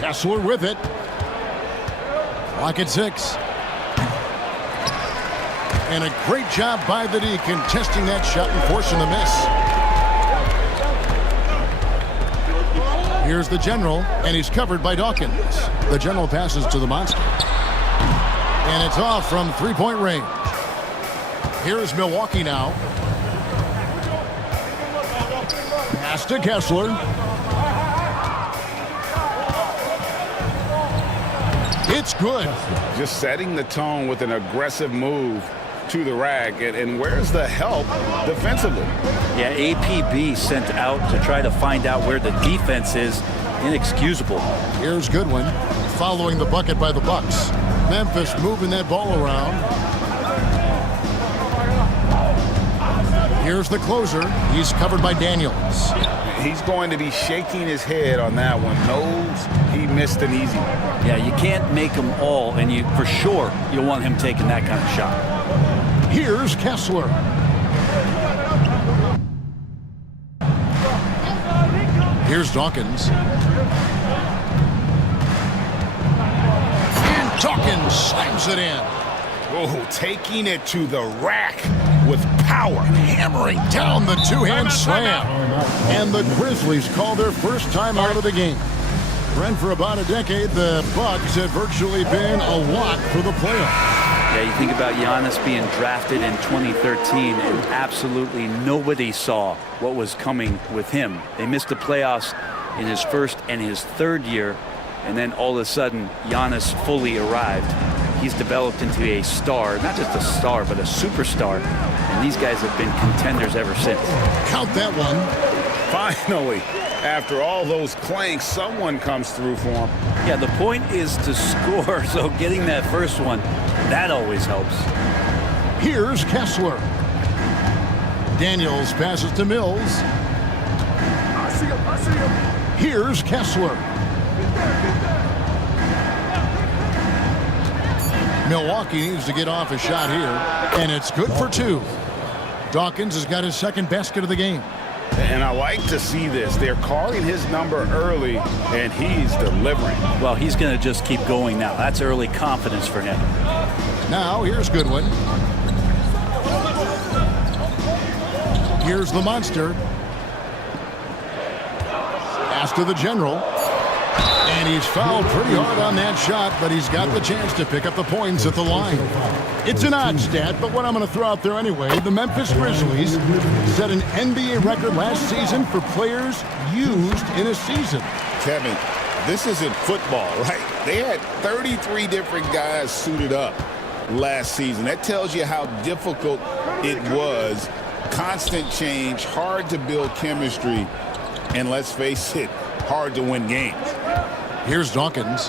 Kessler with it. Clock at 6. And a great job by the D contesting that shot and forcing the miss. Here's the General, and he's covered by Dawkins. The General passes to the Monster. And it's off from three-point range. Here's Milwaukee now. Pass to Kessler. It's good. Just setting the tone with an aggressive move to the rack. And where's the help defensively? Yeah, APB sent out to try to find out where the defense is. Inexcusable. Here's Goodwin following the bucket by the Bucks. Memphis moving that ball around. Here's the closer. He's covered by Daniels. He's going to be shaking his head on that one. Knows he missed an easy one. Yeah, you can't make them all, and you for sure you want him taking that kind of shot. Here's Kessler. Here's Dawkins. And Dawkins slams it in. Oh, taking it to the rack with power. Hammering down the two-hand slam. And the Grizzlies call their first time out of the game. Brent, for about a decade, the Bucks have virtually been a lock for the playoffs. Yeah, you think about Giannis being drafted in 2013, and absolutely nobody saw what was coming with him. They missed the playoffs in his first and his third year, and then all of a sudden, Giannis fully arrived. He's developed into a star, not just a star, but a superstar, and these guys have been contenders ever since. Count that one. Finally, after all those clanks, someone comes through for him. Yeah, the point is to score, so getting that first one, that always helps. Here's Kessler. Daniels passes to Mills. I see him. Here's Kessler. Milwaukee needs to get off a shot here, and it's good for 2. Dawkins has got his second basket of the game. And I like to see this. They're calling his number early, and he's delivering. Well, he's going to just keep going now. That's early confidence for him. Now, here's Goodwin. Here's the Monster. Pass to the General. And he's fouled pretty hard on that shot, but he's got the chance to pick up the points at the line. It's an odd stat, but what I'm going to throw out there anyway, the Memphis Grizzlies set an NBA record last season for players used in a season. Kevin, this isn't football, right? They had 33 different guys suited up last season. That tells you how difficult it was. Constant change, hard to build chemistry, and let's face it, hard to win games. Here's Dawkins.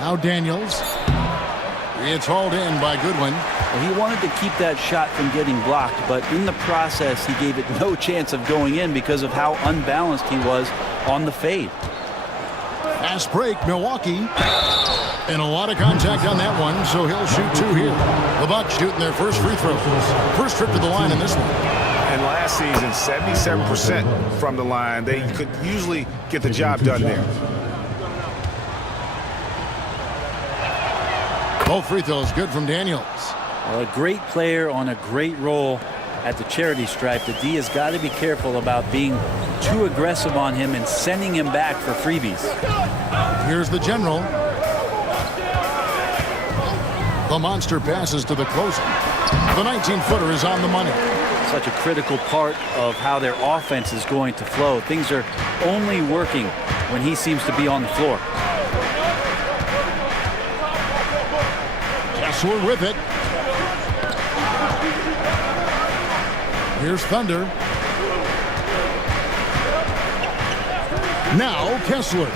Now Daniels. It's hauled in by Goodwin. Well, he wanted to keep that shot from getting blocked, but in the process, he gave it no chance of going in because of how unbalanced he was on the fade. Fast break, Milwaukee. And a lot of contact on that one, so he'll shoot 2 here. The Bucks shooting their first free throws. First trip to the line in this one. And last season, 77% from the line. They could usually get the job done there. Both free throws good from Daniels. Well, a great player on a great role at the charity stripe. The D has got to be careful about being too aggressive on him and sending him back for freebies. Here's the General. The Monster passes to the closer. The 19-footer is on the money. Such a critical part of how their offense is going to flow. Things are only working when he seems to be on the floor. Kessler with it. Here's Thunder. Now Kessler.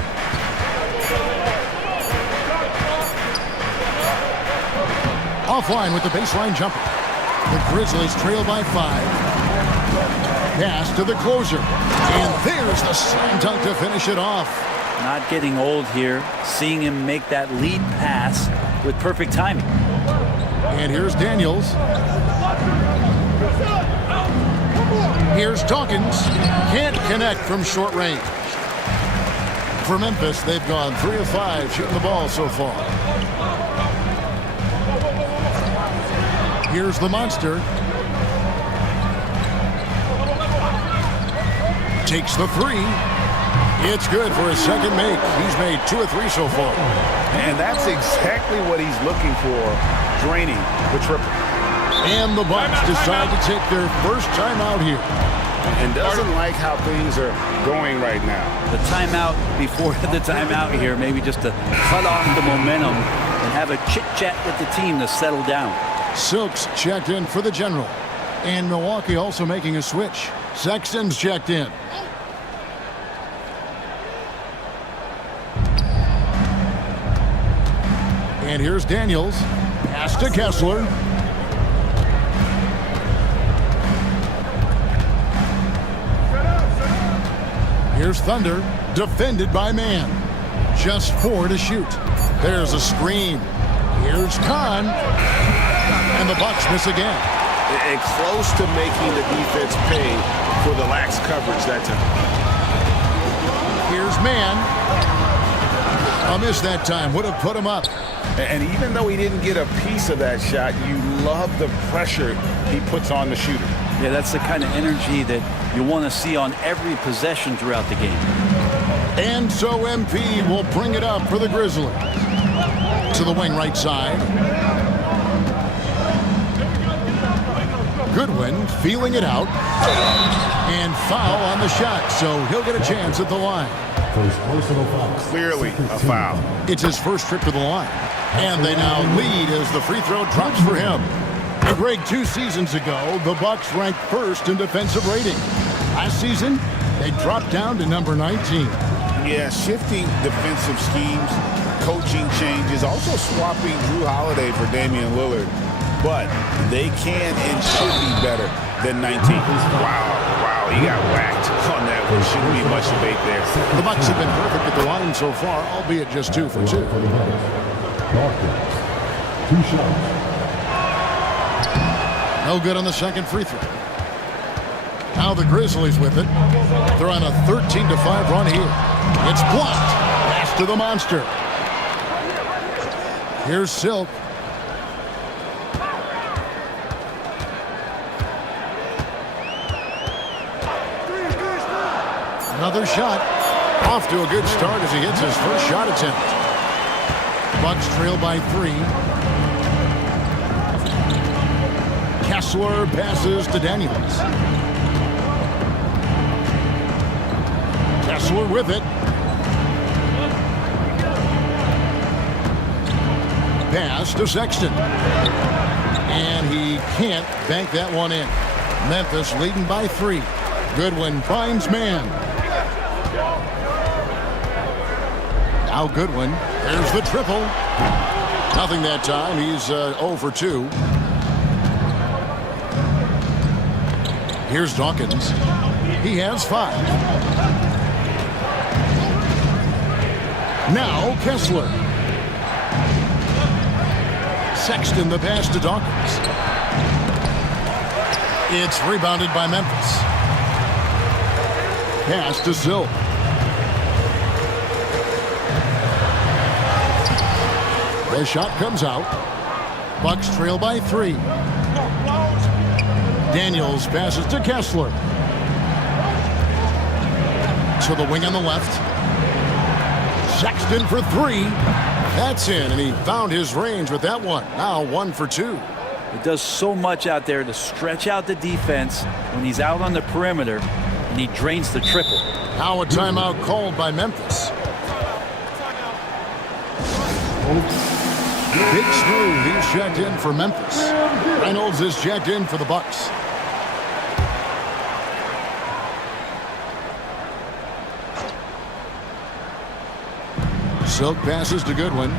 Offline with the baseline jumper. The Grizzlies trail by 5. Pass to the closer. And there's the slam dunk to finish it off. Not getting old here. Seeing him make that lead pass with perfect timing. And here's Daniels. Here's Dawkins. Can't connect from short range. For Memphis, they've gone 3 of 5 shooting the ball so far. Here's the monster. Takes the 3. It's good for his second make. He's made 2 of 3 so far. And that's exactly what he's looking for, draining the triple. And the Bucks decide to take their first time out here. And doesn't like how things are going right now. The timeout before the timeout here, maybe just to cut off the momentum and have a chit-chat with the team to settle down. Silks checked in for the general. And Milwaukee also making a switch. Sexton's checked in. And here's Daniels. Pass to Kessler. Here's Thunder. Defended by man. Just 4 to shoot. There's a screen. Here's Kahn. And the Bucks miss again. And close to making the defense pay for the lax coverage that time. Here's man. A miss that time. Would have put him up. And even though he didn't get a piece of that shot, you love the pressure he puts on the shooter. Yeah, that's the kind of energy that you want to see on every possession throughout the game. And so MP will bring it up for the Grizzlies. To the wing right side. Goodwin feeling it out. And foul on the shot, so he'll get a chance at the line. Clearly a foul. It's his first trip to the line. And they now lead as the free throw drops for him. And Greg, 2 seasons ago, the Bucks ranked first in defensive rating. Last season, they dropped down to number 19. Yeah, shifting defensive schemes, coaching changes, also swapping Drew Holiday for Damian Lillard. But they can and should be better than 19. Wow, he got whacked on that one. Shouldn't be much debate there. The Bucks have been perfect at the line so far, albeit just 2 for 2. 2 shots. No good on the second free throw. Now the Grizzlies with it. They're on a 13-5 run here. It's blocked. Pass to the monster. Here's Silk. Another shot. Off to a good start as he hits his first shot attempt. Bucks trail by 3. Kessler passes to Daniels. Kessler with it. Pass to Sexton. And he can't bank that one in. Memphis leading by 3. Goodwin finds man. Now Goodwin. There's the triple. Nothing that time. He's 0 for 2. Here's Dawkins. He has 5. Now Kessler. Sexton the pass to Dawkins. It's rebounded by Memphis. Pass to Silk. The shot comes out. Bucks trail by 3. Daniels passes to Kessler. To the wing on the left. Sexton for 3. That's in, and he found his range with that one. Now 1 for 2. It does so much out there to stretch out the defense when he's out on the perimeter, and he drains the triple. Now a timeout called by Memphis. Big Smooth, he's checked in for Memphis. Reynolds is checked in for the Bucks. Silk passes to Goodwin.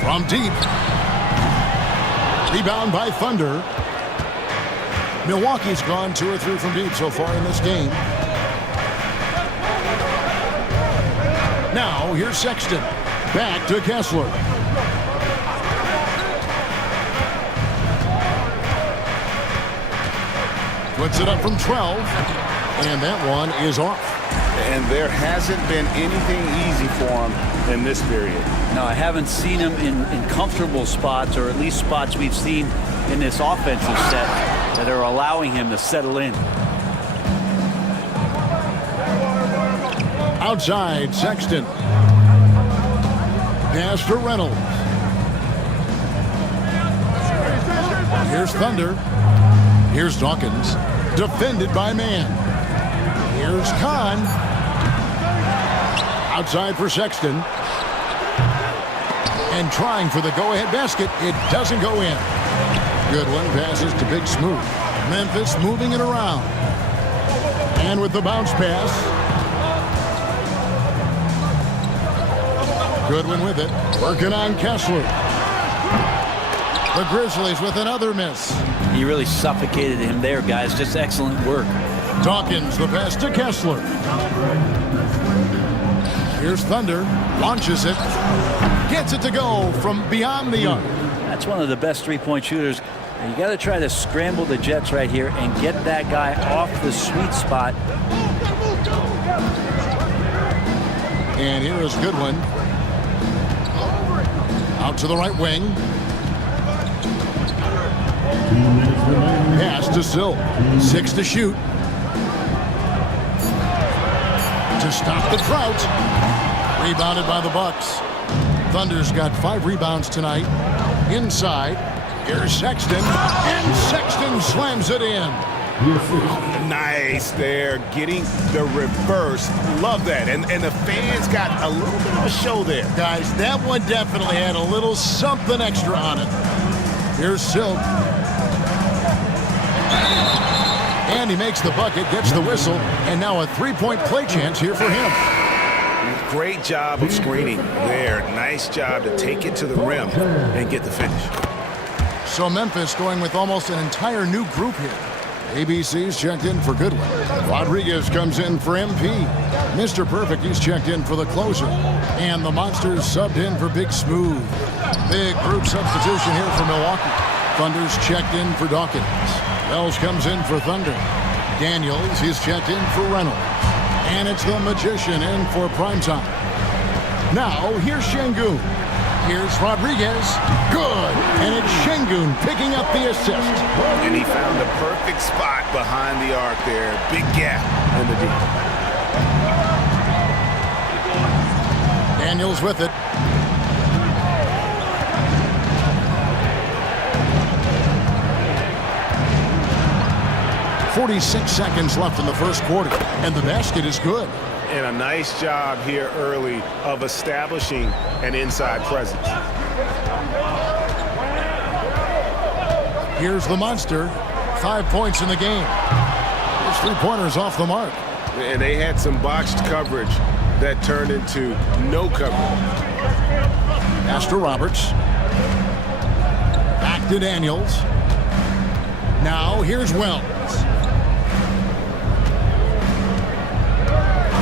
From deep. Rebound by Thunder. Milwaukee's gone 2 or 3 from deep so far in this game. Now here's Sexton. Back to Kessler. Puts it up from 12. And that one is off. And there hasn't been anything easy for him in this period. No, I haven't seen him in comfortable spots, or at least spots we've seen in this offensive set that are allowing him to settle in. Outside, Sexton. Pass to Reynolds. Here's Thunder. Here's Dawkins. Defended by Mann. Here's Kahn. Outside for Sexton. And trying for the go-ahead basket. It doesn't go in. Goodwin passes to Big Smooth. Memphis moving it around. And with the bounce pass. Goodwin with it. Working on Kessler. The Grizzlies with another miss. He really suffocated him there, guys. Just excellent work. Dawkins, the pass to Kessler. Here's Thunder. Launches it. Gets it to go from beyond the arc. That's one of the best three-point shooters. And you got to try to scramble the Jets right here and get that guy off the sweet spot. And here is Goodwin. Out to the right wing. Pass to Silk. 6 to shoot. To stop the drought. Rebounded by the Bucks. Thunder's got 5 rebounds tonight. Inside. Here's Sexton. And Sexton slams it in. Nice there, getting the reverse. Love that. And the fans got a little bit of a show there. Guys, that one definitely had a little something extra on it. Here's Silk. And he makes the bucket, gets the whistle, and now a three-point play chance here for him. Great job of screening there. Nice job to take it to the rim and get the finish. So Memphis going with almost an entire new group here. ABC's checked in for Goodwin. Rodriguez comes in for MP. Mr. Perfect, he's checked in for the closer. And the Monsters subbed in for Big Smooth. Big group substitution here for Milwaukee. Thunder's checked in for Dawkins. Wells comes in for Thunder. Daniels, he's checked in for Reynolds. And it's the Magician in for Primetime. Now, here's Şengün. Here's Rodriguez. Good. And it's Şengün picking up the assist. And he found the perfect spot behind the arc there. Big gap in the deep. Daniels with it. .46 seconds left in the first quarter, and the basket is good. And a nice job here early of establishing an inside presence. Here's the Monster. 5 points in the game. His three-pointers off the mark. And they had some botched coverage that turned into no coverage. Pass to Roberts. Back to Daniels. Now here's Wells.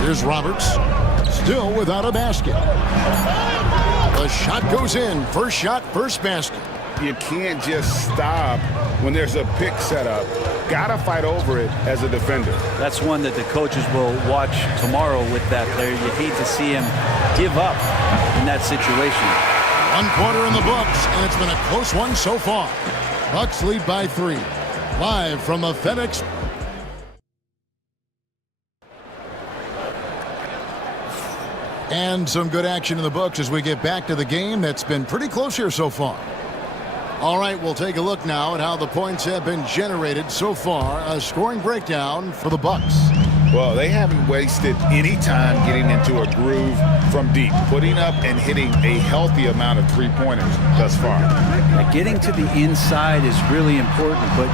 Here's Roberts. Still without a basket. The shot goes in. First shot, first basket. You can't just stop when there's a pick set up. Gotta fight over it as a defender. That's one that the coaches will watch tomorrow with that player. You hate to see him give up in that situation. 1 quarter in the books, and it's been a close one so far. Bucks lead by 3. Live from the FedEx. And some good action in the books as we get back to the game that's been pretty close here so far. All right, we'll take a look now at how the points have been generated so far. A scoring breakdown for the Bucks. Well, they haven't wasted any time getting into a groove from deep, putting up and hitting a healthy amount of three-pointers thus far. Getting to the inside is really important, but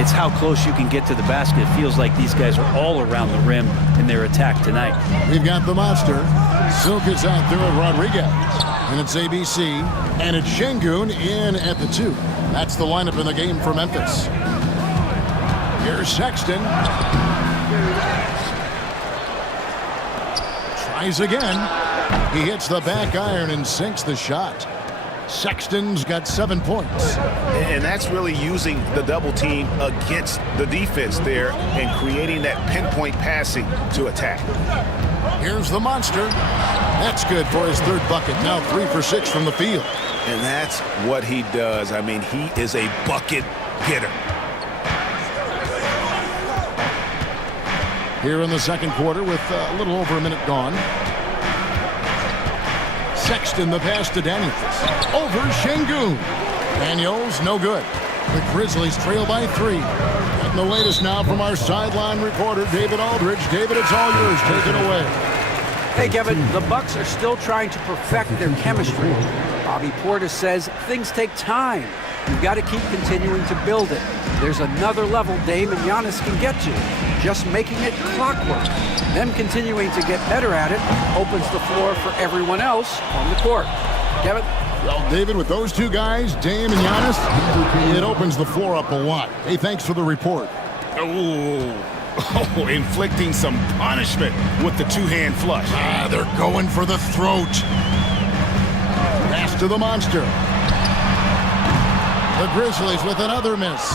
it's how close you can get to the basket. It feels like these guys are all around the rim in their attack tonight. We've got the Monster. Silk is out there with Rodriguez. And it's ABC. And it's Şengün in at the 2. That's the lineup in the game for Memphis. Here's Sexton. Tries again. He hits the back iron and sinks the shot. Sexton's got 7 points. And that's really using the double team against the defense there and creating that pinpoint passing to attack. Here's the monster. That's good for his 3rd bucket. Now 3 for 6 from the field. And that's what he does. I mean, he is a bucket getter. Here in the 2nd quarter with a little over a minute gone. Sexton, the pass to Daniels. Over Şengün. Daniels, no good. The Grizzlies trail by 3. And the latest now from our sideline reporter, David Aldridge. David, it's all yours. Take it away. Hey, Kevin, the Bucks are still trying to perfect their chemistry. Bobby Portis says things take time. You've got to keep continuing to build it. There's another level Dame and Giannis can get to. Just making it clockwork. Them continuing to get better at it opens the floor for everyone else on the court. Kevin? Well, David, with those 2 guys, Dame and Giannis, it opens the floor up a lot. Hey, thanks for the report. Oh, inflicting some punishment with the 2-hand flush. They're going for the throat. Pass to the monster. The Grizzlies with another miss.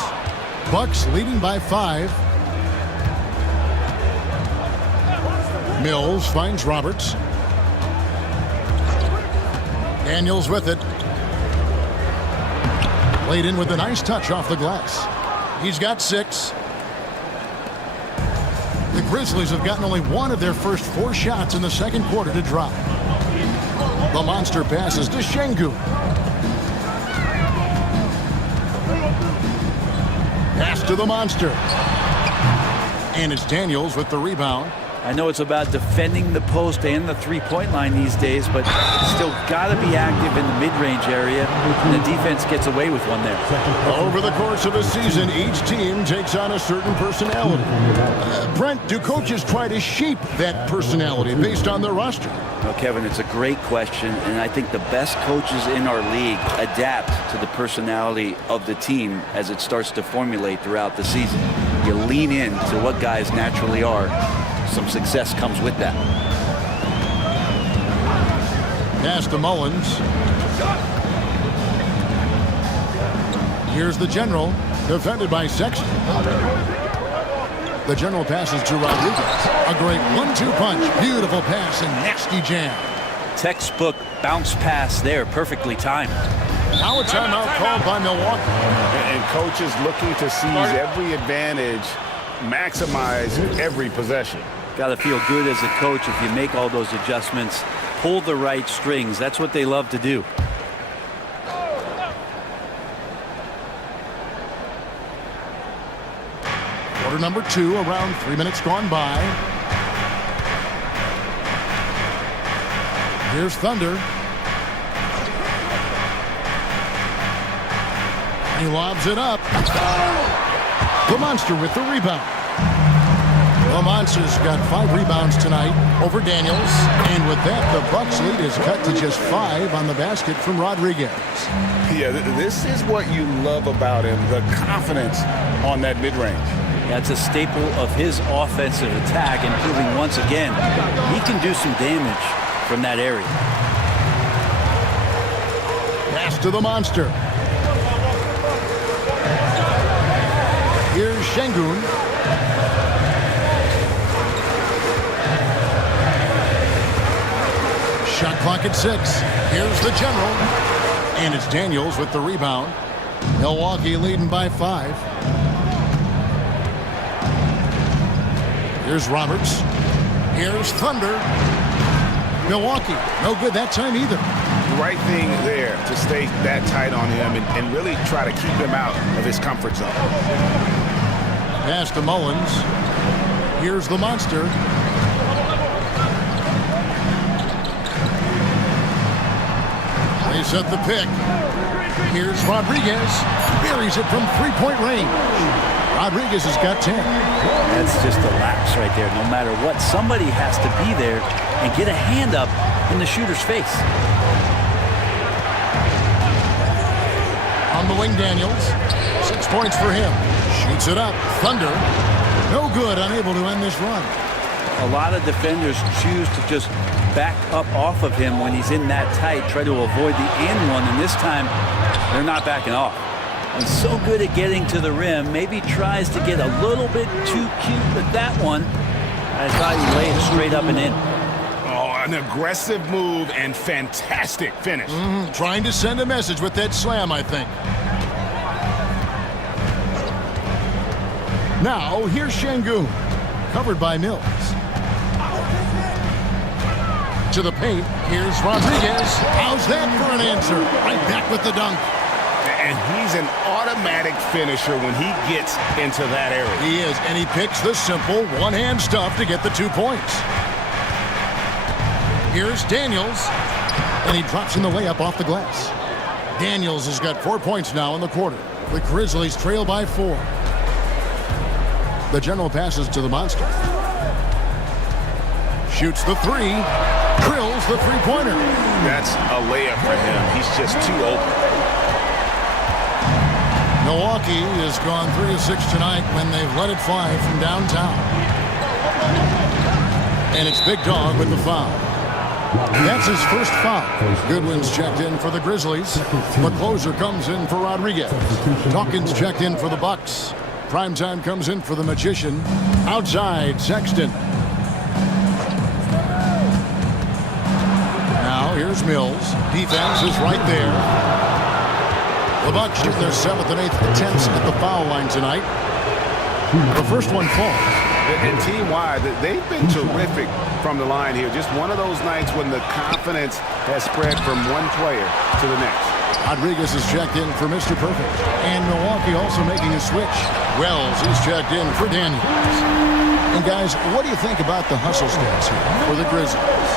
Bucks leading by 5. Mills finds Roberts. Daniels with it. Laid in with a nice touch off the glass. He's got 6. The Grizzlies have gotten only 1 of their first 4 shots in the 2nd quarter to drop. The monster passes to Şengün. Pass to the monster. And it's Daniels with the rebound. I know it's about defending the post and the 3-point line these days, but still got to be active in the mid-range area, and the defense gets away with one there. Over the course of a season, each team takes on a certain personality. Brent, do coaches try to shape that personality based on their roster? Well, Kevin, it's a great question, and I think the best coaches in our league adapt to the personality of the team as it starts to formulate throughout the season. You lean in to what guys naturally are. Some success comes with that. Pass to Mullins. Here's the general, defended by Sexton. The general passes to Rodriguez. A great 1-2 punch. Beautiful pass and nasty jam. Textbook bounce pass there, perfectly timed. Now a timeout called by Milwaukee. And coaches looking to seize every advantage, maximize every possession. Got to feel good as a coach if you make all those adjustments, pull the right strings. That's what they love to do. Quarter number 2, around 3 minutes gone by. Here's Thunder. He lobs it up. The monster with the rebound. The Monsters got 5 rebounds tonight over Daniels. And with that, the Bucks lead is cut to just 5 on the basket from Rodriguez. Yeah, this is what you love about him, the confidence on that mid-range. That's a staple of his offensive attack, and proving once again he can do some damage from that area. Pass to the monster. Here's Şengün. Shot clock at 6. Here's the general. And it's Daniels with the rebound. Milwaukee leading by 5. Here's Roberts. Here's Thunder. Milwaukee, no good that time either. Right thing there to stay that tight on him and really try to keep him out of his comfort zone. Pass to Mullins. Here's the monster. They set the pick. Here's Rodriguez. Buries it from 3-point range. Rodriguez has got 10. That's just a lapse right there. No matter what, somebody has to be there and get a hand up in the shooter's face. On the wing, Daniels. 6 points for him. Shoots it up. Thunder. No good. Unable to end this run. A lot of defenders choose to just back up off of him when he's in that tight, try to avoid the and one, and this time they're not backing off. He's so good at getting to the rim, maybe tries to get a little bit too cute with that one. I thought he laid it straight up and in. Oh, an aggressive move and fantastic finish. Trying to send a message with that slam, I think. Now, here's Şengün, covered by Mills. To the paint, here's Rodriguez. How's that for an answer? Right back with the dunk. And he's an automatic finisher when he gets into that area. He is, and he picks the simple one-hand stuff to get the 2 points. Here's Daniels, and he drops in the layup off the glass. Daniels has got 4 points now in the quarter. The Grizzlies trail by 4. The general passes to the monster. Shoots the three. Drills the three-pointer. That's a layup for him. He's just too open. Milwaukee has gone 3 of 6 tonight when they've let it fly from downtown. And it's Big Dog with the foul. That's his first foul. Goodwin's checked in for the Grizzlies. The closer comes in for Rodriguez. Dawkins checked in for the Bucks. Primetime comes in for the Magician. Outside, Sexton. Now here's Mills. Defense is right there. The Bucks shoot their 7th and 8th attempts at the foul line tonight. The first one falls. And team-wide, they've been terrific from the line here. Just one of those nights when the confidence has spread from one player to the next. Rodriguez is checked in for Mr. Perfect. And Milwaukee also making a switch. Wells is checked in for Daniels. And guys, what do you think about the hustle stats here for the Grizzlies?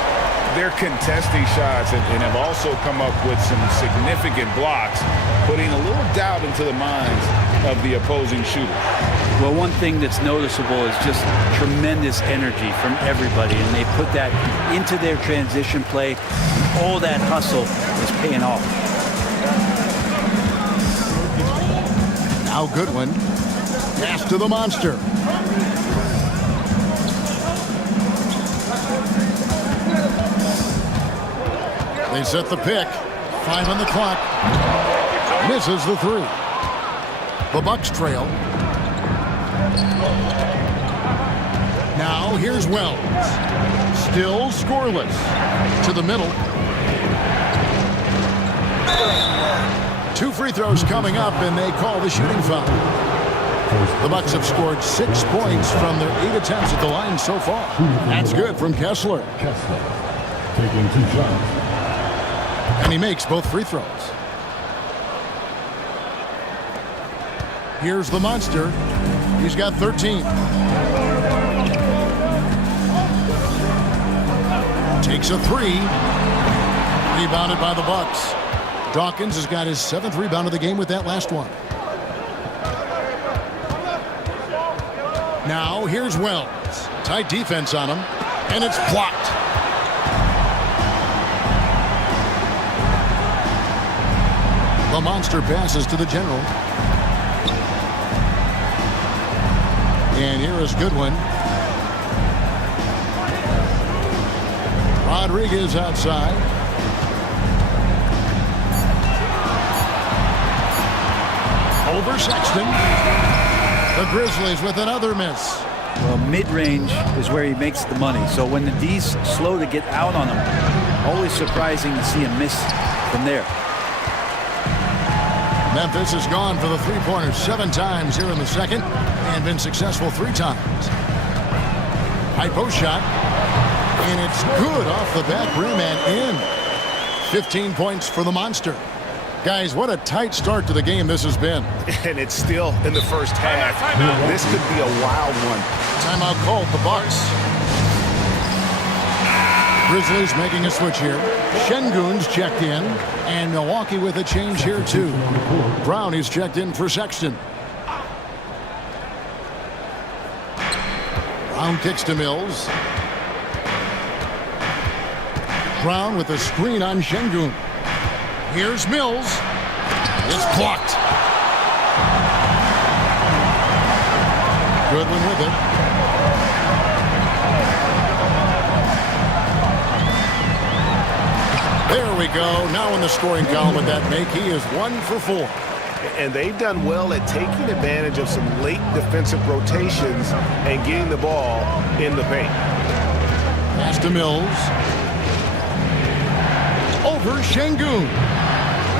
They're contesting shots and have also come up with some significant blocks, putting a little doubt into the minds of the opposing shooter. Well, one thing that's noticeable is just tremendous energy from everybody, and they put that into their transition play. All that hustle is paying off. Now Goodwin. Pass to the monster. They set the pick. 5 on the clock. Misses the 3. The Bucks trail. Now here's Wells. Still scoreless. To the middle. 2 free throws coming up, and they call the shooting foul. The Bucks have scored 6 points from their 8 attempts at the line so far. That's good from Kessler. Taking 2 shots. And he makes both free throws. Here's the monster. He's got 13. Takes a 3. Rebounded by the Bucks. Dawkins has got his 7th rebound of the game with that last one. Now here's Wells. Tight defense on him. And it's blocked. The monster passes to the general. And here is Goodwin. Rodriguez outside. Over Sexton. The Grizzlies with another miss. Well, mid-range is where he makes the money. So when the D's slow to get out on him, always surprising to see him miss from there. Memphis has gone for the three-pointers 7 times here in the second and been successful 3 times. High post shot. And it's good off the back rim and in. 15 points for the monster. Guys, what a tight start to the game this has been. And it's still in the first half. This could be a wild one. Timeout called the Bucks. Grizzlies making a switch here. Şengün's checked in. And Milwaukee with a change here too. Brown is checked in for Sexton. Brown kicks to Mills. Brown with a screen on Şengün. Here's Mills. It's blocked. Goodwin with it. There we go. Now in the scoring column with that make, he is 1 for 4. And they've done well at taking advantage of some late defensive rotations and getting the ball in the paint. Pass to Mills. Over Şengün.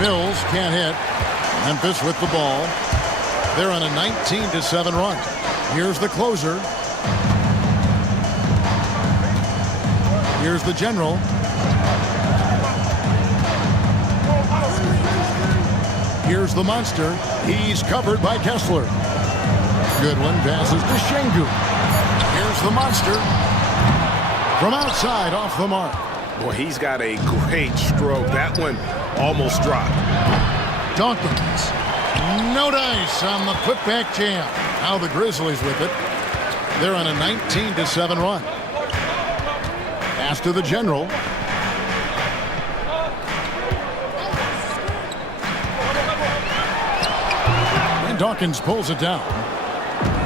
Mills can't hit. Memphis with the ball. They're on a 19-7 run. Here's the closer. Here's the general. Here's the monster. He's covered by Kessler. Goodwin passes to Şengün. Here's the monster. From outside, off the mark. Boy, he's got a great stroke. That one almost dropped. Dawkins. No dice on the putback jam. Now the Grizzlies with it. They're on a 19-7 run. Pass to the general. And Dawkins pulls it down.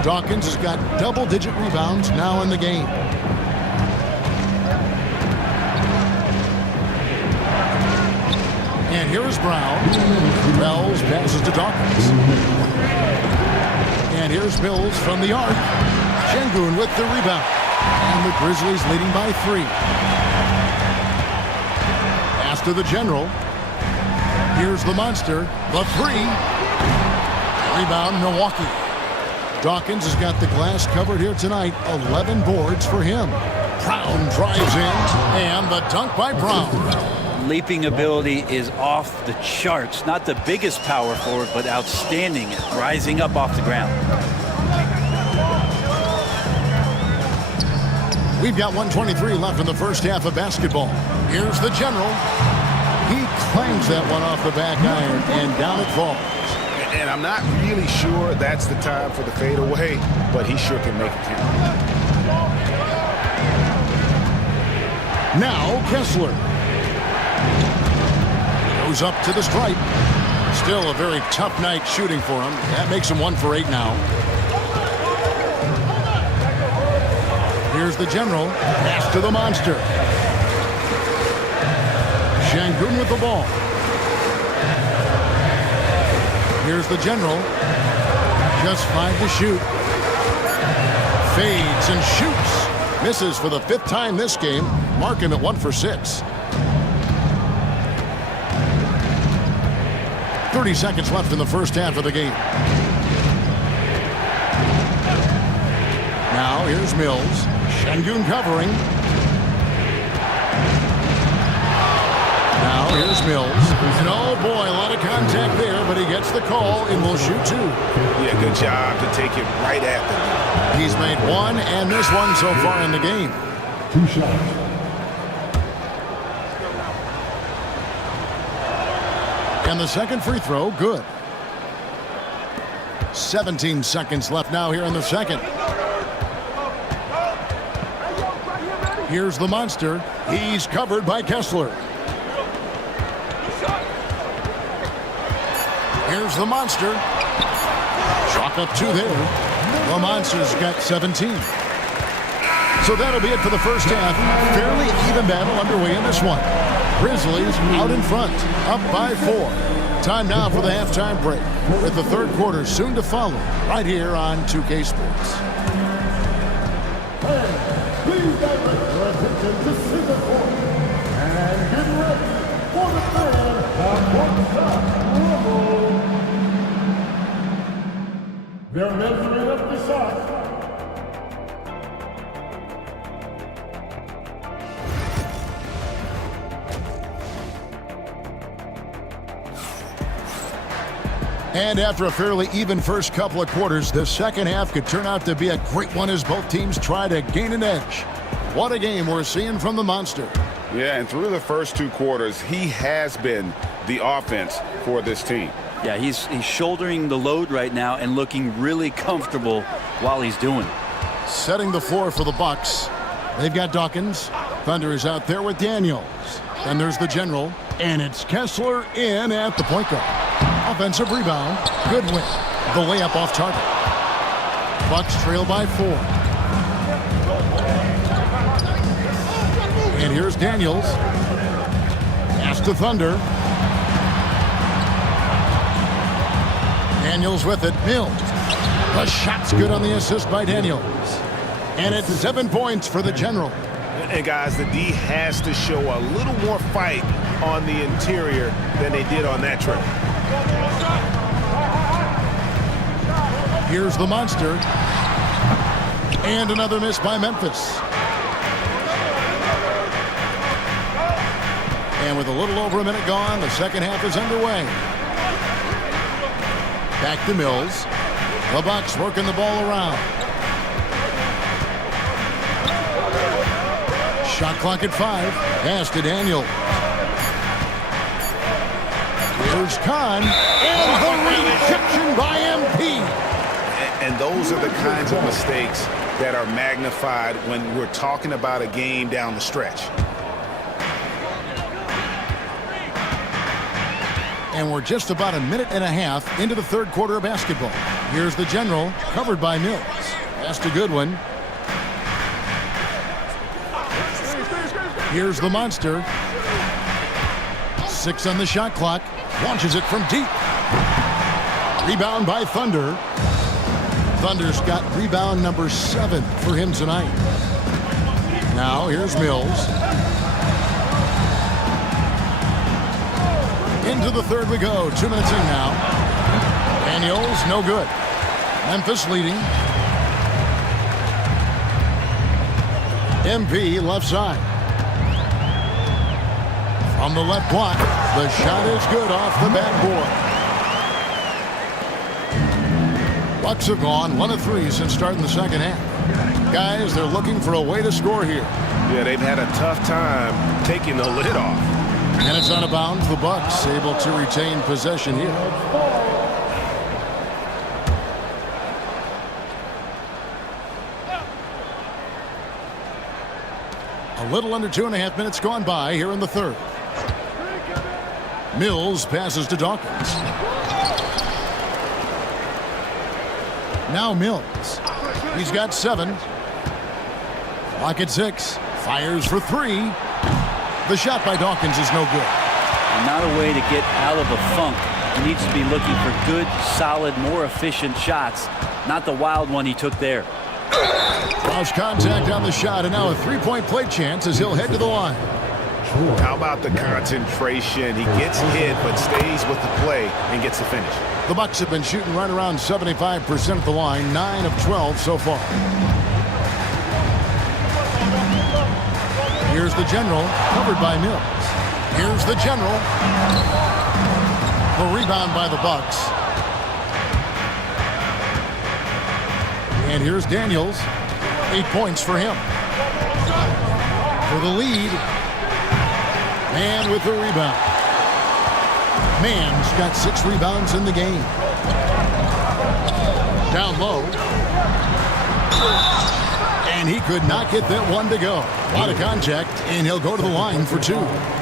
Dawkins has got double-digit rebounds now in the game. And here is Brown. Wells passes to Dawkins. And here's Mills from the arc. Şengün with the rebound. And the Grizzlies leading by 3. Pass to the general. Here's the monster. The 3. Rebound, Milwaukee. Dawkins has got the glass covered here tonight. 11 boards for him. Brown drives in. And the dunk by Brown. Leaping ability is off the charts. Not the biggest power forward, but outstanding at rising up off the ground. We've got 1:23 left in the first half of basketball. Here's the general. He clangs that one off the back iron, and down it falls. And I'm not really sure that's the time for the fadeaway, but he sure can make it count. Now Kessler. Goes up to the stripe. Still a very tough night shooting for him. That makes him 1 for 8 now. Here's the general. Pass to the monster. Şengün with the ball. Here's the general. Just 5 to shoot. Fades and shoots. Misses for the 5th time this game. Mark him at 1 for 6. 30 seconds left in the first half of the game. Now here's Mills. Şengün covering. Now here's Mills. And oh boy, a lot of contact there, but he gets the call and will shoot 2. Yeah, good job to take it right at them. He's made 1 and missed 1 so far in the game. 2 shots. And the second free throw, good. 17 seconds left now here in the second. Here's the monster. He's covered by Kessler. Here's the monster. Chalk up 2 there. The monster's got 17. So that'll be it for the first half. Fairly even battle underway in this one. Grizzlies out in front, up by 4. Time now for the halftime break, with the third quarter soon to follow, right here on 2K Sports. Please direct your attention to center court and get ready for the third half-court rumble. They're measuring up the shots. And after a fairly even first couple of quarters, the second half could turn out to be a great one as both teams try to gain an edge. What a game we're seeing from the monster. Yeah, and through the first 2 quarters, he has been the offense for this team. Yeah, he's shouldering the load right now and looking really comfortable while he's doing it. Setting the floor for the Bucks. They've got Dawkins. Thunder is out there with Daniels. Then there's the general. And it's Kessler in at the point guard. Offensive rebound. Good win. The layup off target. Bucks trail by 4. And here's Daniels. Pass to Thunder. Daniels with it. Mills. The shot's good on the assist by Daniels. And it's 7 points for the General. And guys, the D has to show a little more fight on the interior than they did on that trip. Here's the monster. And another miss by Memphis. And with a little over a minute gone, the second half is underway. Back to Mills. The Bucks working the ball around. Shot clock at 5. Pass to Daniel. Here's Kahn. And the rejection by MP. And those are the kinds of mistakes that are magnified when we're talking about a game down the stretch. And we're just about a minute and a half into the third quarter of basketball. Here's the General, covered by Mills. That's a good one. Here's the monster. 6 on the shot clock. Launches it from deep. Rebound by Thunder. Thunder's got rebound number 7 for him tonight. Now here's Mills. Into the third we go. 2 minutes in now. Daniels, no good. Memphis leading. MP left side. From the left block, the shot is good off the backboard. Bucks have gone 1 of 3 since starting the second half. Guys, they're looking for a way to score here. Yeah, they've had a tough time taking the lid off. And it's out of bounds. The Bucks able to retain possession here. A little under 2.5 minutes gone by here in the third. Mills passes to Dawkins. Now Mills. He's got 7. Clock at 6. Fires for 3. The shot by Dawkins is no good. Not a way to get out of a funk. He needs to be looking for good, solid, more efficient shots, not the wild one he took there. Lost contact on the shot, and now a 3-point play chance as he'll head to the line. How about the concentration? He gets hit but stays with the play and gets the finish. The Bucks have been shooting right around 75% at the line, 9 of 12 so far. Here's the General, covered by Mills. Here's the General. The rebound by the Bucks. And here's Daniels. 8 points for him. For the lead. And with the rebound. Mann's got 6 rebounds in the game. Down low. And he could not get that one to go. A lot of contact, and he'll go to the line for 2.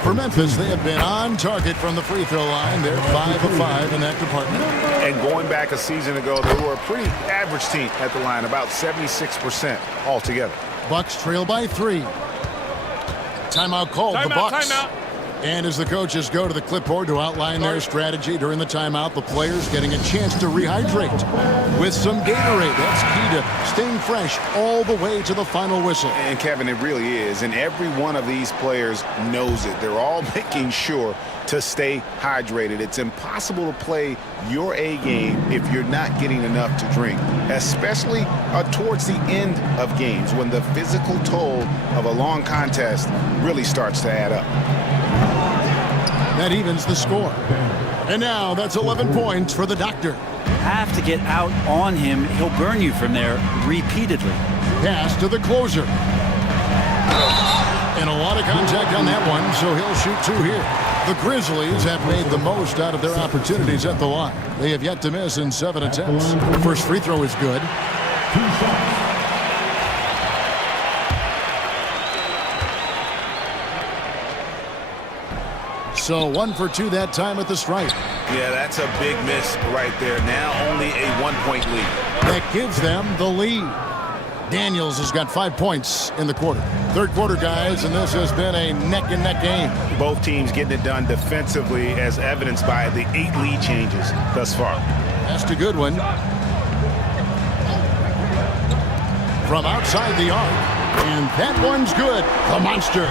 For Memphis, they have been on target from the free throw line. They're 5 of 5 in that department. And going back a season ago, they were a pretty average team at the line, about 76% altogether. Bucks trail by 3. Timeout called. The Bucks. Timeout. And as the coaches go to the clipboard to outline their strategy during the timeout, the players getting a chance to rehydrate with some Gatorade. That's key to staying fresh all the way to the final whistle. And Kevin, it really is. And every one of these players knows it. They're all making sure to stay hydrated. It's impossible to play your A game if you're not getting enough to drink, especially towards the end of games when the physical toll of a long contest really starts to add up. That evens the score. And now that's 11 points for the Doctor. Have to get out on him. He'll burn you from there repeatedly. Pass to the closer. And a lot of contact on that one, so he'll shoot 2 here. The Grizzlies have made the most out of their opportunities at the line. They have yet to miss in 7 attempts. The first free throw is good. So 1 for 2 that time at the stripe. Yeah, that's a big miss right there. Now only a 1-point lead. That gives them the lead. Daniels has got 5 points in the quarter. Third quarter, guys, and this has been a neck-and-neck game. Both teams getting it done defensively, as evidenced by the 8 lead changes thus far. That's a good one. From outside the arc, and that one's good. The Monster.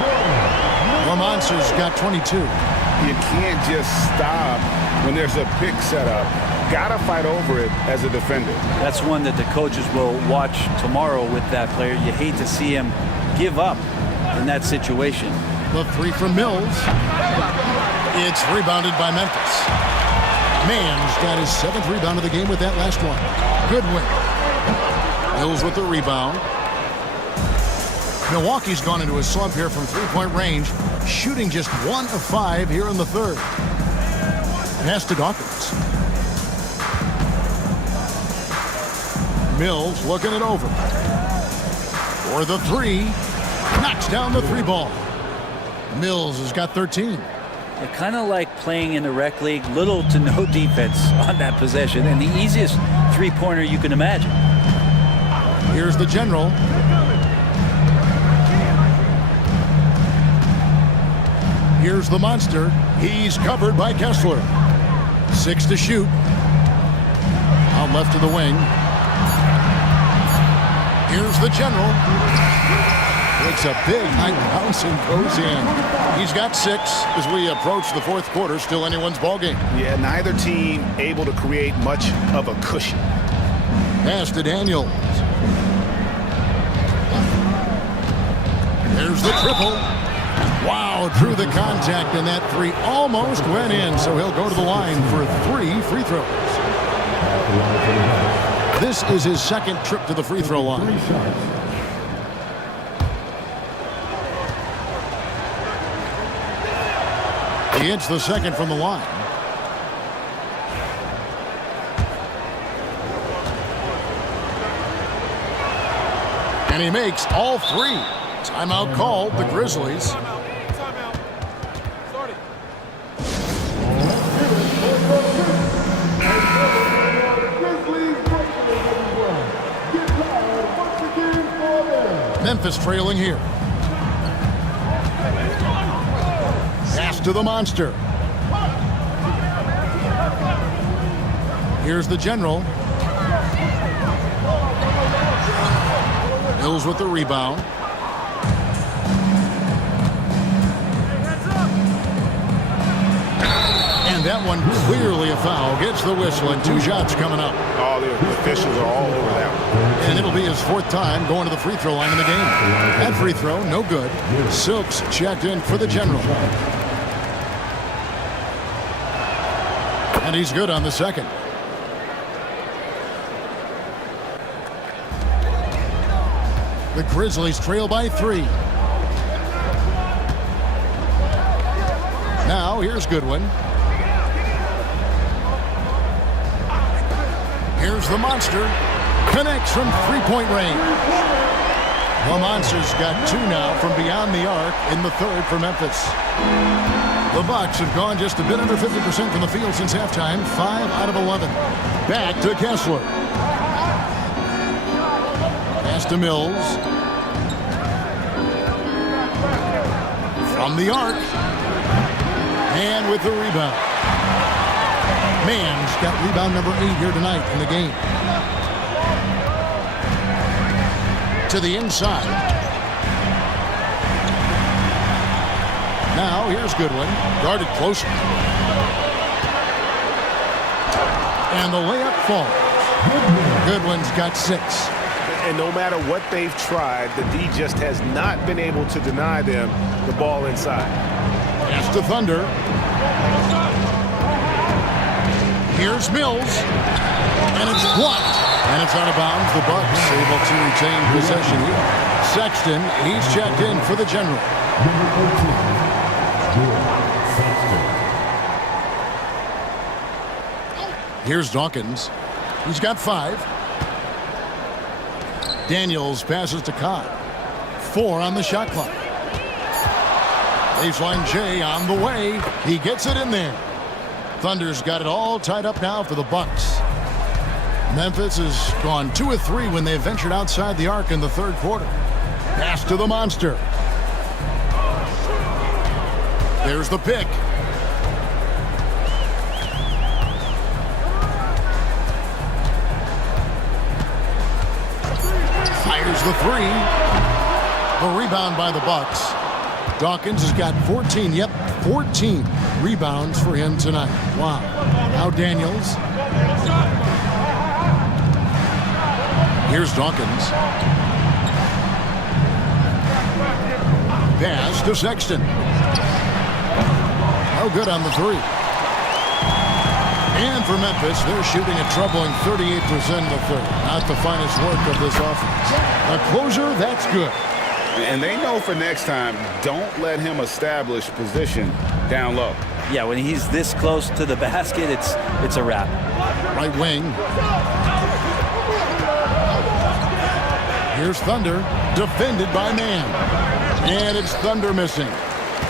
The Monster's got 22. You can't just stop when there's a pick set up. Gotta fight over it as a defender. That's one that the coaches will watch tomorrow with that player. You hate to see him give up in that situation. The three from Mills. It's rebounded by Memphis. Mann's got his 7th rebound of the game with that last one. Good win. Mills with the rebound. Milwaukee's gone into a slump here from three-point range, shooting just 1 of 5 here in the third. Pass to Dawkins. Mills looking it over. For the three. Knocks down the 3 ball. Mills has got 13. They're kind of like playing in the rec league, little to no defense on that possession, and the easiest three-pointer you can imagine. Here's the General. Here's the Monster. He's covered by Kessler. 6 to shoot. Out left to the wing. Here's the General. Takes a big high bounce and goes in. He's got 6 as we approach the fourth quarter. Still anyone's ballgame. Yeah, neither team able to create much of a cushion. Pass to Daniels. There's the triple. Wow, drew the contact, and that 3 almost went in, so he'll go to the line for 3 free throws. This is his 2nd trip to the free throw line. He hits the 2nd from the line. And he makes all 3. Timeout called, the Grizzlies. Memphis trailing here. Pass to the Monster. Here's the General. Mills with the rebound. And that one clearly a foul. Gets the whistle, and 2 shots coming up. All the officials are all over that one. And it'll be his 4th time going to the free throw line in the game. That free throw, no good. Silks checked in for the General. And he's good on the 2nd. The Grizzlies trail by 3. Now, here's Goodwin. Here's the Monster. Connects from 3-point range. The Monster's got 2 now from beyond the arc in the 3rd for Memphis. The Bucks have gone just a bit under 50% from the field since halftime. 5 out of 11. Back to Kessler. Pass to Mills. From the arc. And with the rebound. Mann's got rebound number 8 here tonight in the game. To the inside. Now here's Goodwin. Guarded closer. And the layup falls. Goodwin's got 6. And no matter what they've tried, the D just has not been able to deny them the ball inside. Pass to Thunder. Here's Mills. And it's blocked. And it's out of bounds. The Bucks able to retain possession here. Sexton, he's checked in for the General. Here's Dawkins. He's got 5. Daniels passes to Cobb. 4 on the shot clock. Baseline J on the way. He gets it in there. Thunder's got it all tied up now for the Bucks. Memphis has gone 2 of 3 when they ventured outside the arc in the third quarter. Pass to the monster. There's the pick. Fires the 3. The rebound by the Bucks. Dawkins has got 14. Yep, 14 rebounds for him tonight. Wow. Now Daniels. Here's Dawkins. Pass to Sexton. No good on the 3. And for Memphis, they're shooting a troubling 38% in the third. Not the finest work of this offense. A closer, that's good. And they know for next time, don't let him establish position down low. Yeah, when he's this close to the basket, it's a wrap. Right wing. Here's Thunder, defended by Man. And it's Thunder missing.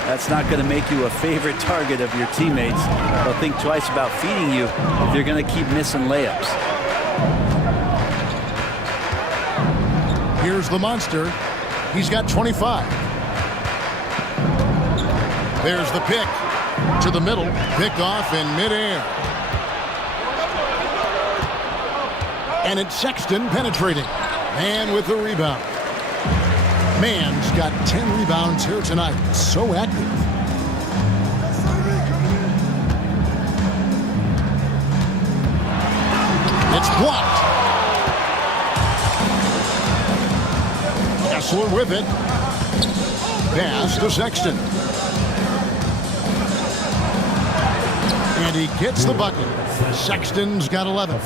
That's not going to make you a favorite target of your teammates. They'll think twice about feeding you if you're going to keep missing layups. Here's the monster. He's got 25. There's the pick. To the middle. Picked off in midair. And it's Sexton penetrating. Man with the rebound. Man's got 10 rebounds here tonight. So active. It's blocked. Kessler with it. Pass to Sexton. And he gets the bucket. Sexton's got 11.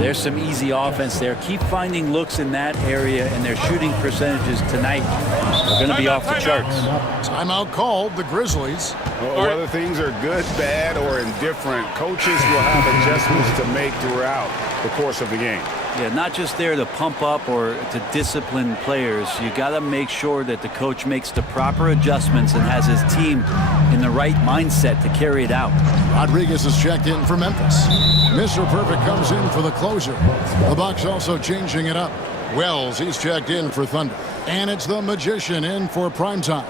There's some easy offense there. Keep finding looks in that area, and their shooting percentages tonight are going to be off the charts. Timeout called, the Grizzlies. Whether things are good, bad, or indifferent, coaches will have adjustments to make throughout the course of the game. Yeah, not just there to pump up or to discipline players. You got to make sure that the coach makes the proper adjustments and has his team in the right mindset to carry it out. Rodriguez is checked in for Memphis. Mr. Perfect comes in for the closer. The Bucks also changing it up. Wells, he's checked in for Thunder. And it's the Magician in for primetime.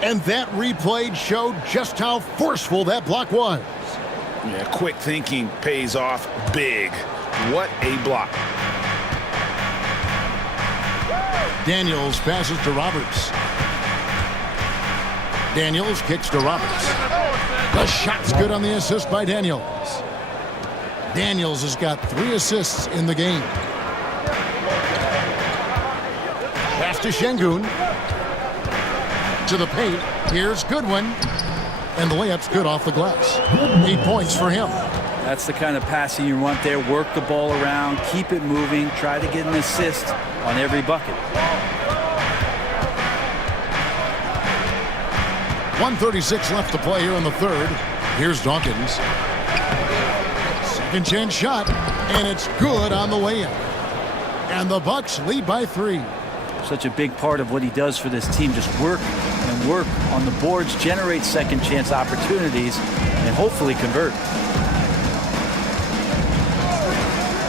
And that replay showed just how forceful that block was. Yeah, quick thinking pays off big. What a block. Daniels passes to Roberts. Daniels kicks to Roberts. The shot's good on the assist by Daniels. Daniels has got 3 assists in the game. Pass to Şengün. To the paint. Here's Goodwin. And the layup's good off the glass. 8 points for him. That's the kind of passing you want there. Work the ball around, keep it moving, try to get an assist on every bucket. 1:36 left to play here in the third. Here's Dawkins. Second chance shot, and it's good on the way in. And the Bucks lead by 3. Such a big part of what he does for this team. Just work and work on the boards, generate second chance opportunities, and hopefully convert.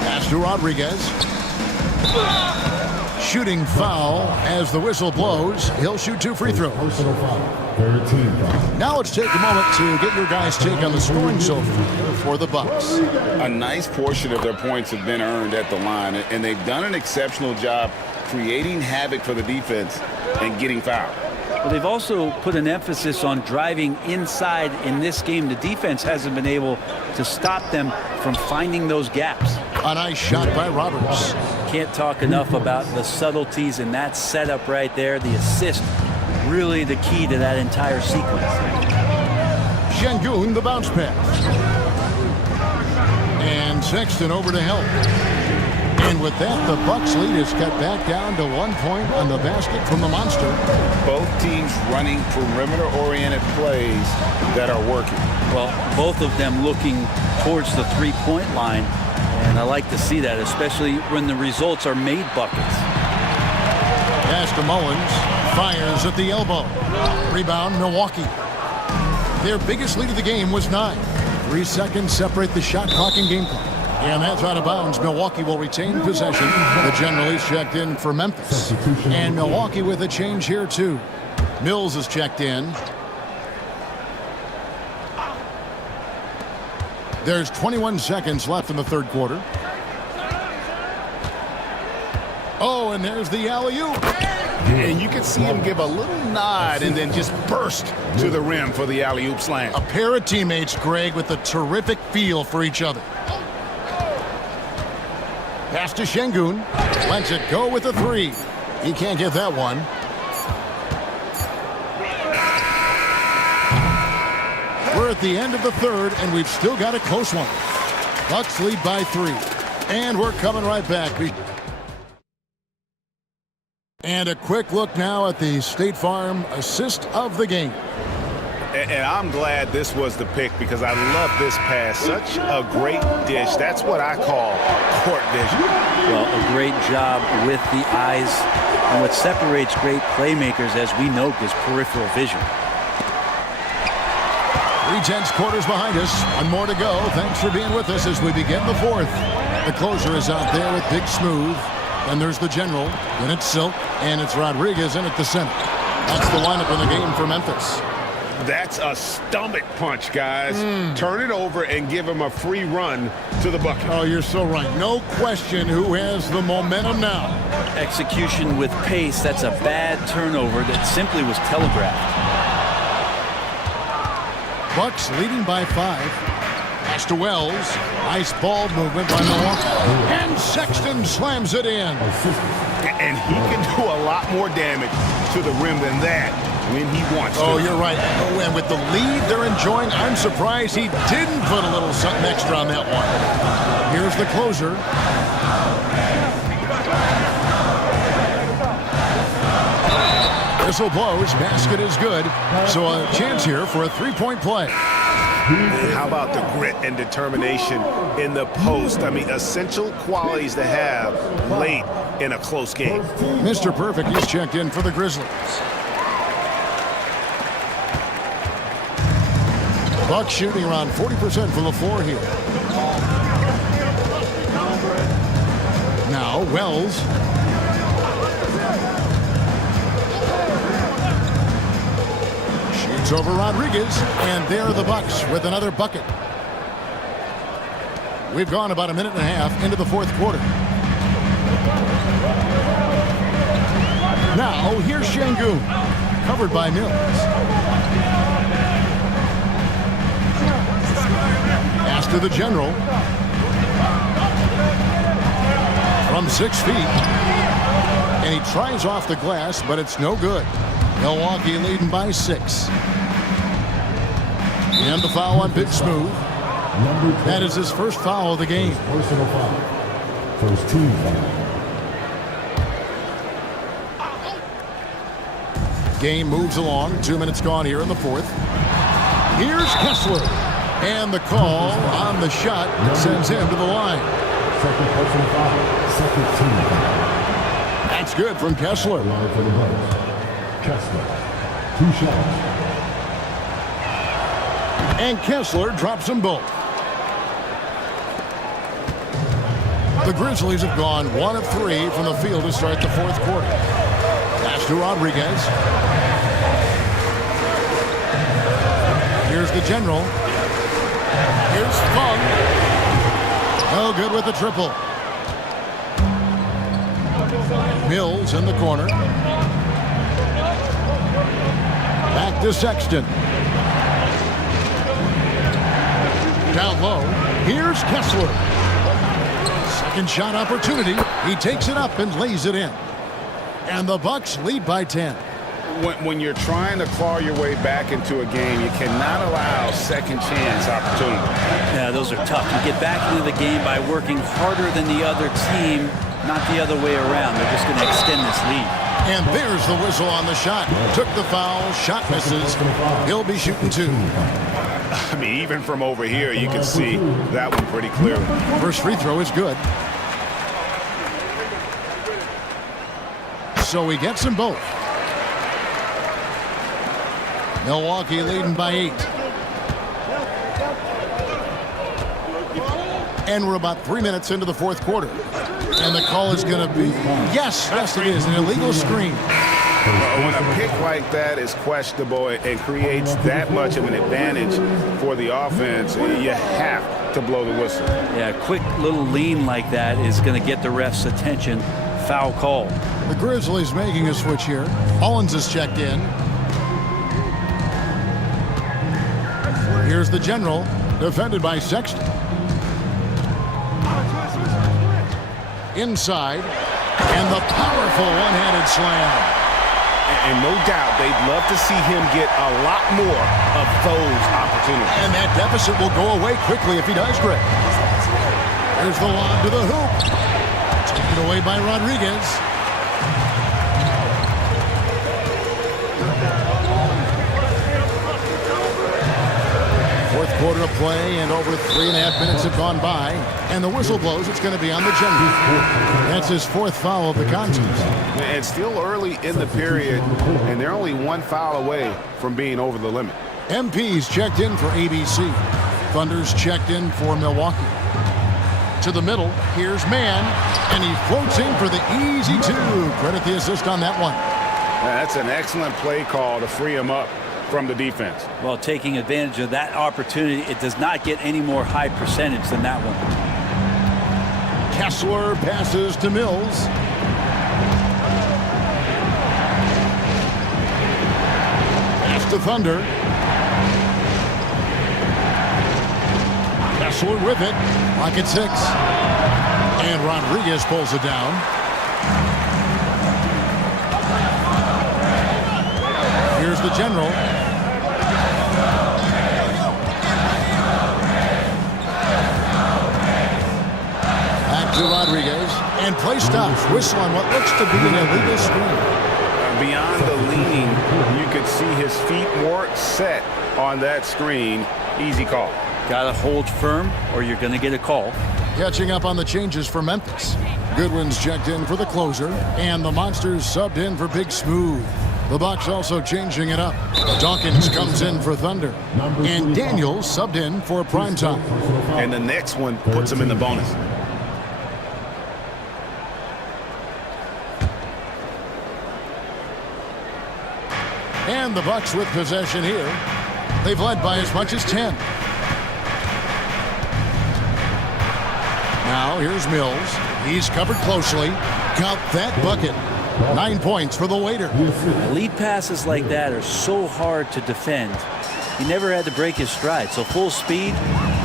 Pass to Rodriguez. Shooting foul as the whistle blows. He'll shoot 2 free throws. Now let's take a moment to get your guys' take on the scoring so far for the Bucks. A nice portion of their points have been earned at the line, and they've done an exceptional job creating havoc for the defense and getting fouled. Well, they've also put an emphasis on driving inside in this game. The defense hasn't been able to stop them from finding those gaps. A nice shot by Roberts. Can't talk enough about the subtleties in that setup right there. The assist, really the key to that entire sequence. Şengün, the bounce pass. And Sexton over to help. And with that, the Bucks lead is cut back down to 1 point on the basket from the monster. Both teams running perimeter-oriented plays that are working. Well, both of them looking towards the three-point line. And I like to see that, especially when the results are made buckets. Pass to Mullins. Fires at the elbow. Rebound, Milwaukee. Their biggest lead of the game was 9. 3 seconds separate the shot clock and game clock. And that's out of bounds. Milwaukee will retain possession. The general is checked in for Memphis. And Milwaukee with a change here, too. Mills is checked in. There's 21 seconds left in the third quarter. Oh, and there's the alley-oop. And you can see him give a little nod and then just burst to the rim for the alley-oop slam. A pair of teammates, Greg, with a terrific feel for each other. Pass to Şengün. Lets it go with a three. He can't get that one. We're at the end of the third, and we've still got a close one. Bucks lead by 3. And we're coming right back. And a quick look now at the State Farm assist of the game. And I'm glad this was the pick because I love this pass. Such a great dish. That's what I call court vision. Well, a great job with the eyes. And what separates great playmakers, as we know, is peripheral vision. 3/10 quarters behind us. One more to go. Thanks for being with us as we begin the fourth. The closer is out there with Big Smooth. And there's the general. Then it's Silk. And it's Rodriguez in at the center. That's the lineup in the game for Memphis. That's a stomach punch, guys. Turn it over and give him a free run to the bucket. Oh, you're so right. No question who has the momentum now. Execution with pace. That's a bad turnover that simply was telegraphed. Bucks leading by 5. Pass to Wells. Nice ball movement by Milwaukee. And Sexton slams it in. And he can do a lot more damage to the rim than that when he wants to. Oh, you're right. Oh, and with the lead they're enjoying, I'm surprised he didn't put a little something extra on that one. Here's the closer. Whistle blows. Basket is good. So a chance here for a three-point play. How about the grit and determination in the post? I mean, essential qualities to have late in a close game. Mr. Perfect, he's checked in for the Grizzlies. Bucks shooting around 40% from the floor here. Now, Wells. Shoots over Rodriguez, and there are the Bucks with another bucket. We've gone about a minute and a half into the fourth quarter. Now, here's Şengün, covered by Mills. Pass to the general. From 6 feet. And he tries off the glass, but it's no good. Milwaukee leading by 6. And the foul on Big Smooth. That is his first foul of the game. Personal foul. First team foul. Game moves along. 2 minutes gone here in the fourth. Here's Kessler. And the call on the shot sends him to the line. Second personal foul. Second team foul. That's good from Kessler. Line for the Bucks. Kessler. 2 shots. And Kessler drops them both. The Grizzlies have gone 1 of 3 from the field to start the fourth quarter. Pass to Rodriguez. Here's the general. Here's Fung. No good with the triple. Mills in the corner. Back to Sexton. Down low. Here's Kessler. Second shot opportunity. He takes it up and lays it in. And the Bucks lead by 10. When you're trying to claw your way back into a game, you cannot allow second chance opportunity. Yeah, those are tough. You get back into the game by working harder than the other team, not the other way around. They're just going to extend this lead. And there's the whistle on the shot. Took the foul. Shot misses. He'll be shooting 2. I mean, even from over here, you can see that one pretty clearly. First free throw is good. So he gets them both. Milwaukee leading by 8. And we're about 3 minutes into the fourth quarter. And the call is going to be, yes, it is, an illegal screen. When a pick like that is questionable and creates that much of an advantage for the offense, you have to blow the whistle. Yeah, a quick little lean like that is going to get the ref's attention. Foul call. The Grizzlies making a switch here. Hollins is checked in. Here's the general, defended by Sexton. Inside, and the powerful one-handed slam. And no doubt they'd love to see him get a lot more of those opportunities. And that deficit will go away quickly if he does, Greg. Here's the lob to the hoop. Taken away by Rodriguez. Fourth quarter of play, and over 3.5 minutes have gone by. And the whistle blows. It's going to be on the general. That's his fourth foul of the contest. And still early in the period, and they're only one foul away from being over the limit. MP's checked in for ABC. Thunder's checked in for Milwaukee. To the middle, here's Mann, and he floats in for the easy two. Credit the assist on that one. That's an excellent play call to free him up from the defense. Well, taking advantage of that opportunity, it does not get any more high percentage than that one. Kessler passes to Mills. Pass to Thunder. Kessler with it. Lock at 6. And Rodriguez pulls it down. Here's the general. Back to Rodriguez. And play stops. Whistle on what looks to be an illegal screen. Beyond the leaning, you could see his feet more set on that screen. Easy call. Got to hold firm or you're going to get a call. Catching up on the changes for Memphis. Goodwin's checked in for the closer. And the Monsters subbed in for Big Smooth. The Bucks also changing it up. Dawkins comes in for Thunder. And Daniels subbed in for Primetime. And the next one puts him in the bonus. And the Bucks with possession here. They've led by as much as 10. Now here's Mills. He's covered closely. Count that bucket. 9 points for the waiter. Lead passes like that are so hard to defend. He never had to break his stride. So full speed,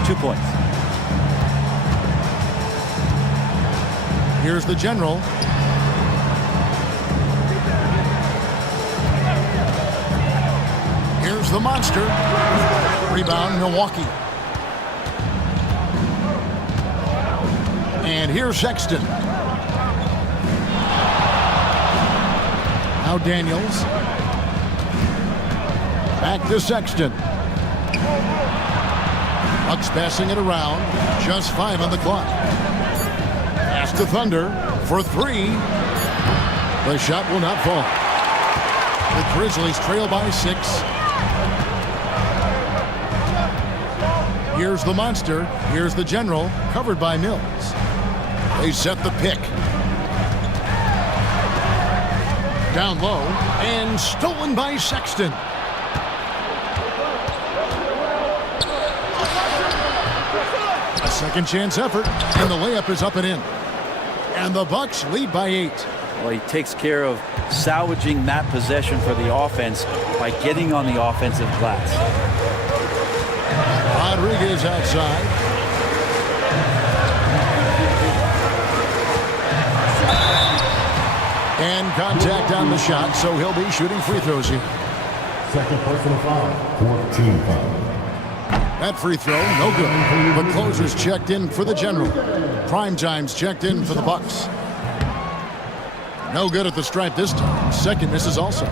2 points. Here's the general. Here's the monster. Rebound, Milwaukee. And here's Sexton. Now Daniels. Back to Sexton. Bucks passing it around. Just 5 on the clock. Pass to Thunder for 3. The shot will not fall. The Grizzlies trail by 6. Here's the monster. Here's the general, covered by Mills. They set the pick. Down low, and stolen by Sexton. A second chance effort, and the layup is up and in. And the Bucks lead by 8. Well, he takes care of salvaging that possession for the offense by getting on the offensive glass. Rodriguez outside. And contact on the shot, so he'll be shooting free throws here. Second personal foul, 14 foul. That free throw, no good. The closer's checked in for the general. Primetime's checked in for the Bucks. No good at the stripe this time. Second misses also.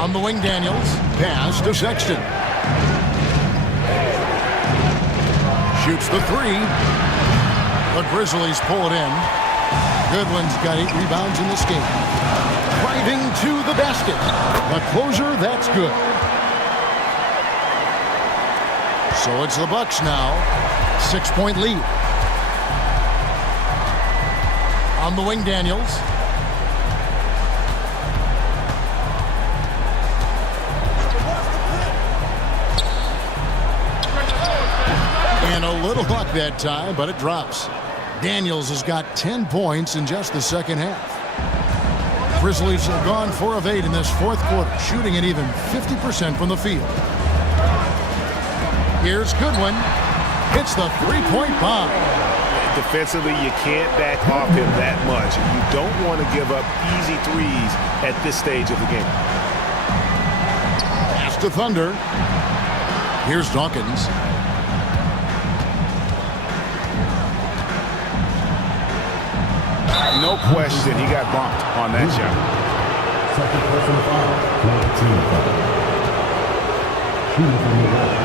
On the wing, Daniels. Pass to Sexton. Shoots the 3. The Grizzlies pull it in. Goodwin's got 8 rebounds in this game. Driving to the basket. The closer, that's good. So it's the Bucks now. 6-point lead. On the wing, Daniels. And a little luck that time, but it drops. Daniels has got 10 points in just the second half. Grizzlies have gone 4 of 8 in this fourth quarter, shooting at even 50% from the field. Here's Goodwin. Hits the three-point bomb. Defensively, you can't back off him that much. You don't want to give up easy threes at this stage of the game. Pass to Thunder. Here's Dawkins. No question he got bumped on that shot. Second personal foul. Team foul. Shooting from the right.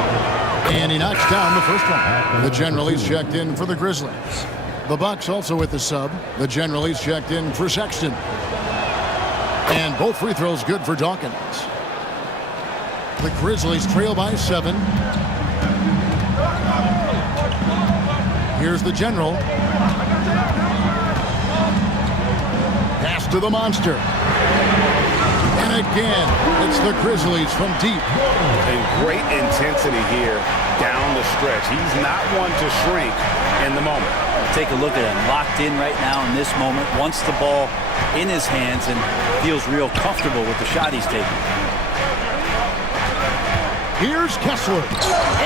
And he knocks down the first one. The generally's checked in for the Grizzlies. The Bucks also with the sub. The generally's checked in for Sexton. And both free throws good for Dawkins. The Grizzlies trail by 7. Here's the general. Pass to the monster. And again, it's the Grizzlies from deep. And great intensity here down the stretch. He's not one to shrink in the moment. Take a look at him, locked in right now in this moment, wants the ball in his hands and feels real comfortable with the shot he's taking. Here's Kessler,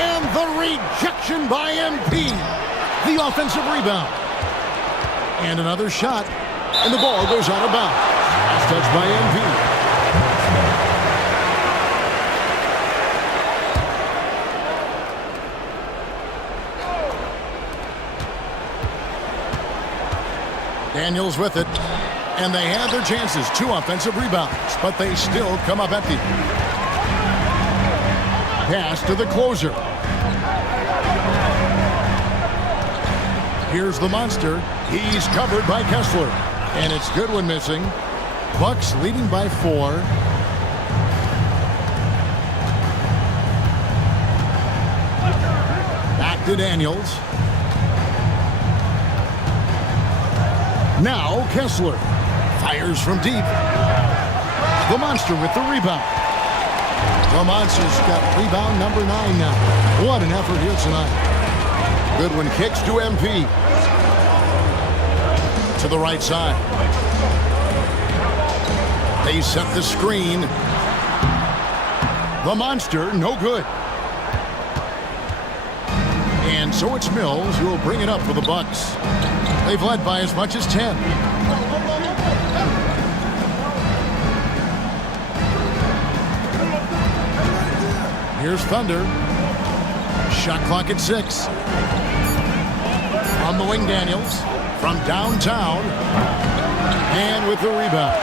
and the rejection by MP. The offensive rebound. And another shot, and the ball goes out of bounds. Last touch by MP. Daniels with it, and they had their chances. 2 offensive rebounds, but they still come up empty. Pass to the closer. Here's the monster. He's covered by Kessler, and it's Goodwin missing. Bucks leading by 4. Back to Daniels. Now Kessler fires from deep. The monster with the rebound. The monster's got rebound number 9 now. What an effort here tonight. Goodwin kicks to MP. To the right side. They set the screen. The monster, no good. And so it's Mills who will bring it up for the Bucks. They've led by as much as 10. Here's Thunder. Shot clock at 6. On the wing, Daniels. From downtown. And with the rebound.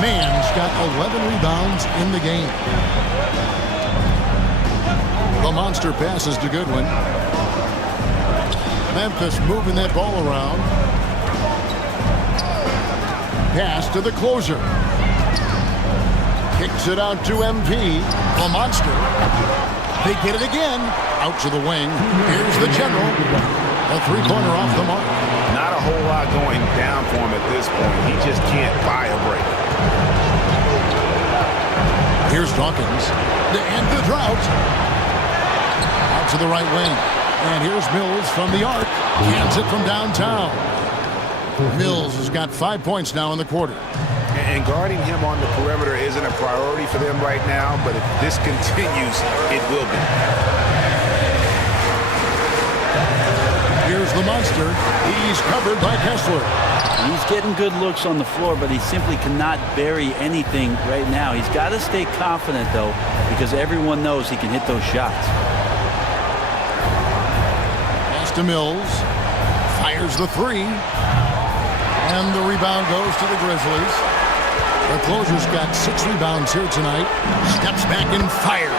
Mann's got 11 rebounds in the game. The monster passes to Goodwin. Memphis moving that ball around. Pass to the closer. Kicks it out to MP. The monster. They get it again. Out to the wing. Here's the general. A three-pointer off the mark. Not a whole lot going down for him at this point. He just can't buy a break. Here's Dawkins. To end the drought. Out to the right wing. And here's Mills from the arc. Cans it from downtown. Mills has got 5 points now in the quarter. And guarding him on the perimeter isn't a priority for them right now, but if this continues, it will be. Here's the monster. He's covered by Kessler. He's getting good looks on the floor, but he simply cannot bury anything right now. He's got to stay confident, though, because everyone knows he can hit those shots. Pass to Mills. Fires the 3. And the rebound goes to the Grizzlies. The closer's got 6 rebounds here tonight. Steps back and fires.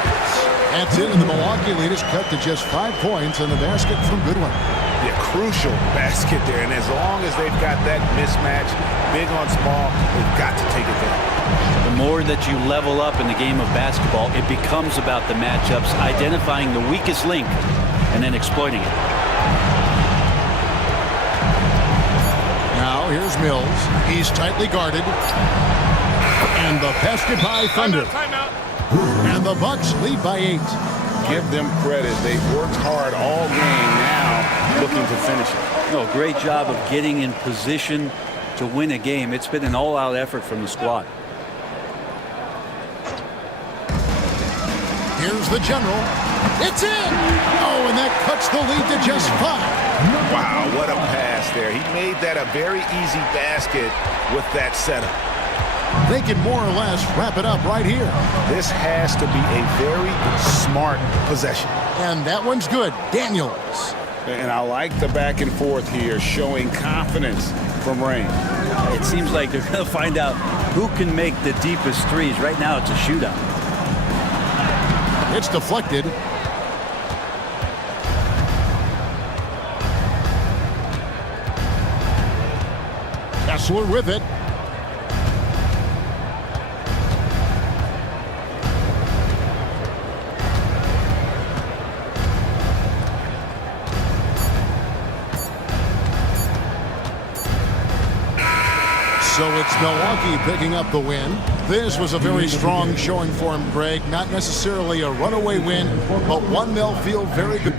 That's it, and the Milwaukee lead is cut to just 5 points, and the basket from Goodwin. Yeah, crucial basket there, and as long as they've got that mismatch, big on small, they've got to take advantage. The more that you level up in the game of basketball, it becomes about the matchups, identifying the weakest link, and then exploiting it. Now here's Mills. He's tightly guarded. And the basket by Thunder. Timeout. And the Bucks lead by 8. Give them credit. They've worked hard all game, now looking to finish it. No, great job of getting in position to win a game. It's been an all-out effort from the squad. Here's the General. It's in! Oh, and that cuts the lead to just 5. Wow, what a pass there. He made that a very easy basket with that setup. They can more or less wrap it up right here. This has to be a very smart possession. And that one's good. Daniels. And I like the back and forth here, showing confidence from Rain. It seems like they're going to find out who can make the deepest threes. Right now, it's a shootout. It's deflected. Kessler with it. So it's Milwaukee picking up the win. This was a very strong showing for him, Greg. Not necessarily a runaway win, but one they'll feel very good.